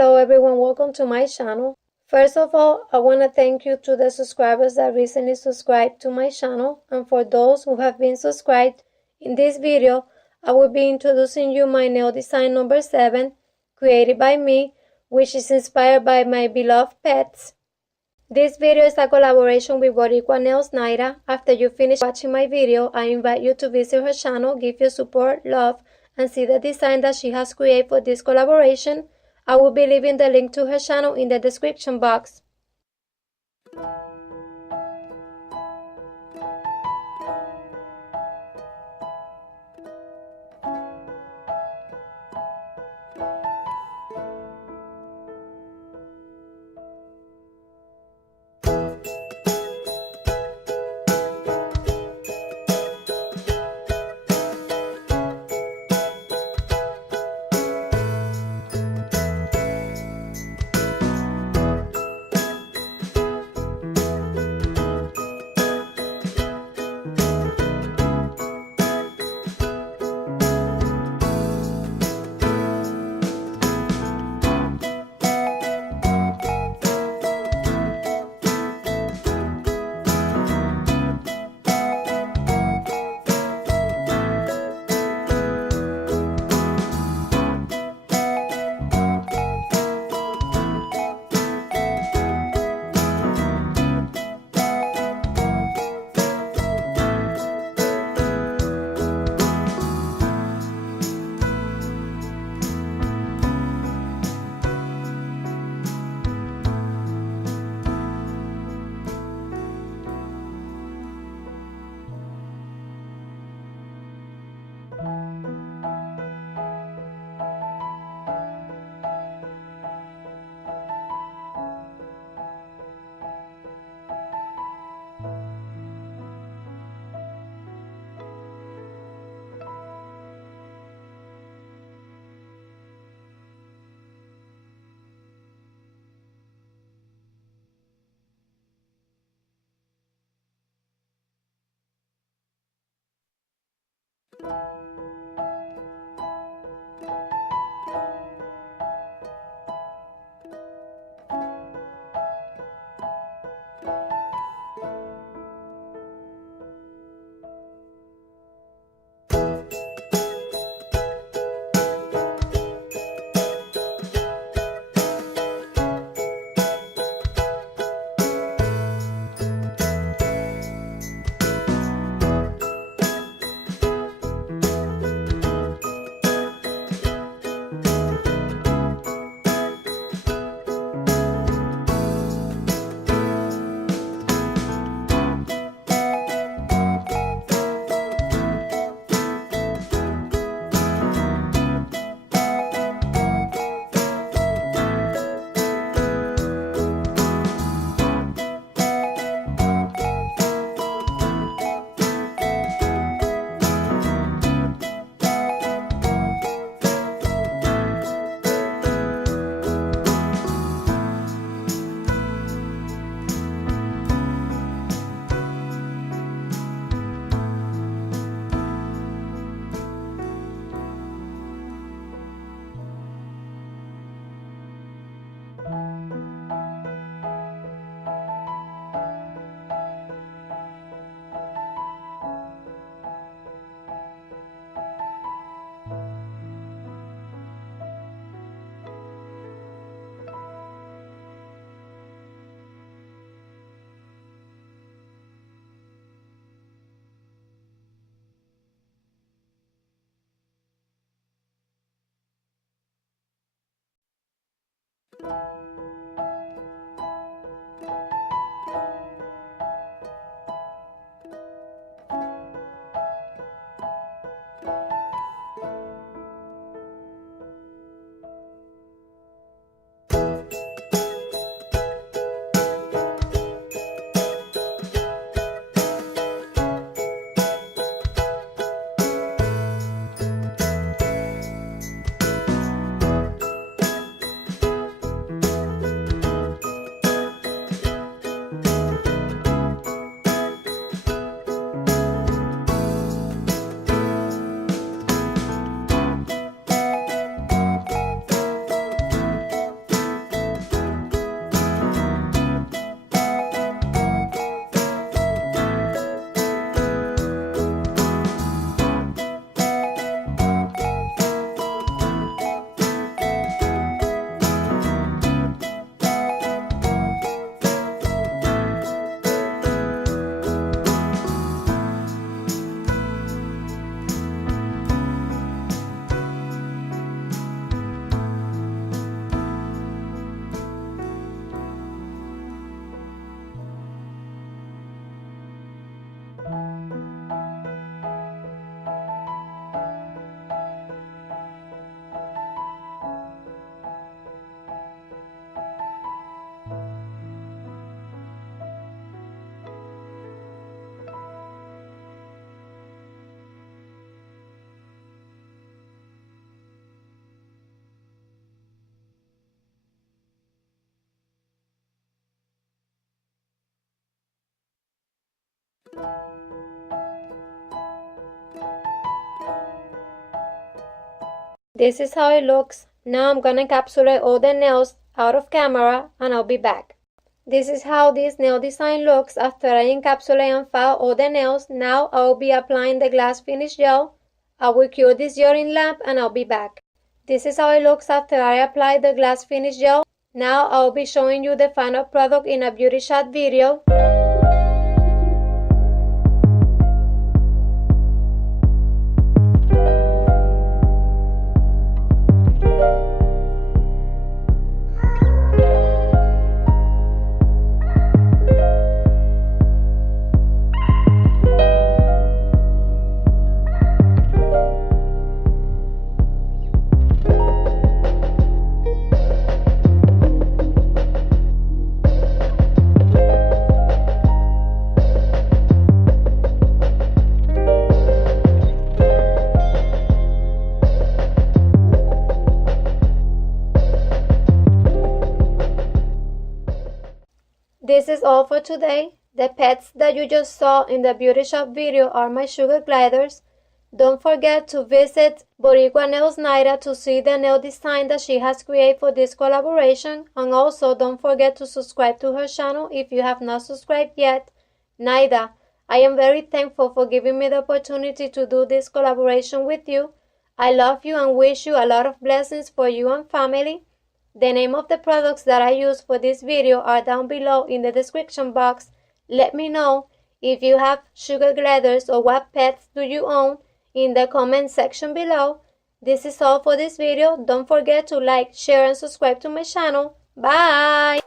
Hello everyone, welcome to my channel. First of all, I want to thank you to the subscribers that recently subscribed to my channel, and for those who have been subscribed, in this video I will be introducing you my nail design number 7, created by me, which is inspired by my beloved pets. This video is a collaboration with Boricua Nails Nayda. After you finish watching my video, I invite you to visit her channel, give your support, love, and see the design that she has created for this collaboration. I will be leaving the link to her channel in the description box. This is how it looks. Now I'm gonna encapsulate all the nails out of camera and I'll be back. This is how this nail design looks after I encapsulate and file all the nails. Now I will be applying the glass finish gel. I will cure this gel in lamp and I'll be back. This is how it looks after I apply the glass finish gel. Now I will be showing you the final product in a beauty shot video. This is all for today. The pets that you just saw in the beauty shop video are my sugar gliders. Don't forget to visit Boricua Nails Nayda to see the nail design that she has created for this collaboration. And also don't forget to subscribe to her channel if you have not subscribed yet. Nayda, I am very thankful for giving me the opportunity to do this collaboration with you. I love you and wish you a lot of blessings for you and family. The name of the products that I use for this video are down below in the description box. Let me know if you have sugar gliders or what pets do you own in the comment section below. This is all for this video. Don't forget to like, share and subscribe to my channel. Bye!